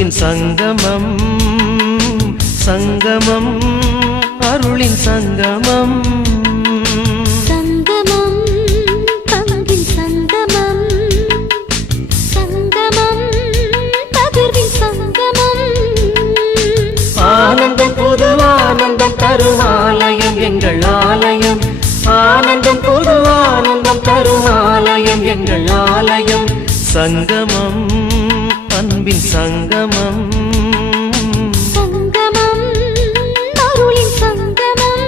அன்பின் சங்கமம் சங்கமம் அருளின் சங்கமம் சங்கமம் பங்கின் சங்கமம் சங்கமம் பகிர்வின் சங்கமம் ஆனந்தம் புது ஆனந்தம் தரும் ஆலயம் எங்கள் ஆலயம் ஆனந்தம் புது ஆனந்தம் தரும் ஆலயம் எங்கள் ஆலயம் சங்கமம் அன்பின் சங்கமம் சங்கமம் அருளின் சங்கமம்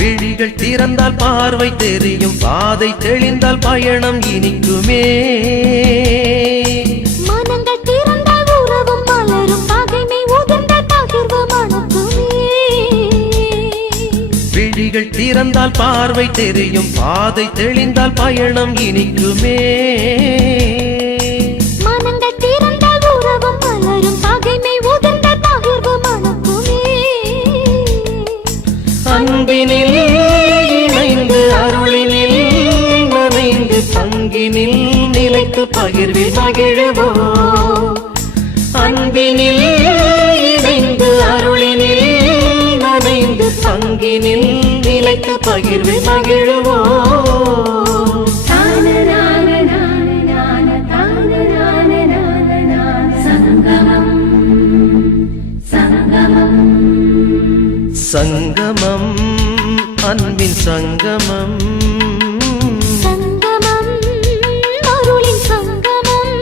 விழிகள் திறந்தால் பார்வை தெரியும் பாதை தெளிந்தால் பயணம் இனிக்குமே மனங்கள் திறந்தால் உறவும் மலரும் பகைமை உதிர்ந்தால் பகிர்வு மணக்குமே விழிகள் திறந்தால் பார்வை தெரியும் பாதை தெளிந்தால் பயணம் இனிக்குமே மனங்கள் திறந்தால் உறவும் மலரும் பகைமை உதிர்ந்தால் பகிர்வு மணக்குமே அன்பினில் இணைந்து அருளினில் நனைந்து பங்கினில் நிலைத்து பகிர்வில் மகிழ்வோம் அன்பினில் இணைந்து அருளினில் நனைந்து பங்கினில் நிலைத்து பகிர்வில் மகிழ்வோம் சங்கமம் அன்பின் சங்கமம் சங்கமம் அருளின் சங்கமம்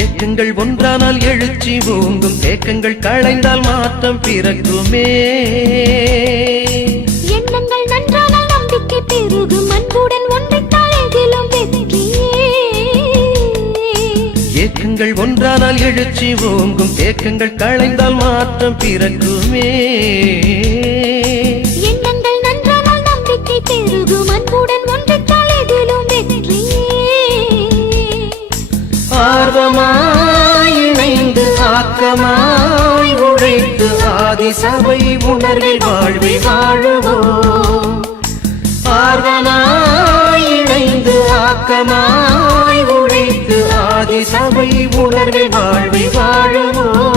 ஏக்கங்கள் ஒன்றானால் எழுச்சி ஓங்கும் தேக்கங்கள் களைந்தால் மாற்றம் பிறக்குமே எண்ணங்கள் நன்றானால் நம்பிக்கை பெருகும் அன்புடன் ஒன்றைத்தால் எதிலும் வெற்றியே ஏக்கங்கள் ஒன்றானால் எழுச்சி ஓங்கும் தேக்கங்கள் களைந்தால் மாற்றம் பிறக்குமே எண்ணங்கள் நன்றானால் நம்பிக்கை பெருகும் அன்புடன் ஒன்றைத்தால் எதிலும் வெற்றியே ஆர்வமாய் இணைந்து ஆக்கமாய் உழைத்து ஆதி சபை உணர்வில் வாழ்வை வாழுவோம் ஆர்வமாய் இணைந்து ஆக்கமாய் உழைத்து ஆதி சபை உணர்வில் வாழ்வை வாழுவோம்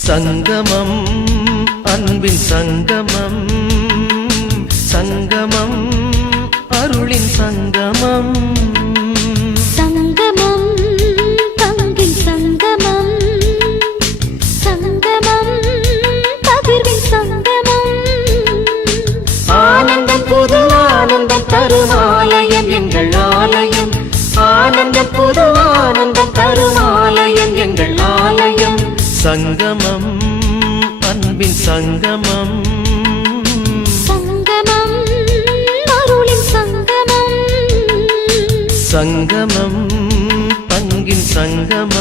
சங்கமம் அன்பின் சங்கமம் சங்கமம் அருளின் சங்கமம் சங்கமம் பங்கின் சங்கமம் சங்கமம் பகிர்வின் சங்கமம் ஆனந்தம் புது ஆனந்தம் தரும் ஆலயம் எங்கள் ஆலயம் ஆனந்தம் புது ஆனந்தம் தரும் ஆலயம் எங்கள் ஆலயம் சங்கமம் அன்பின் சங்கமம் சங்கமம் அருளின் சங்கமம் சங்கமம் பங்கின் சங்கமம்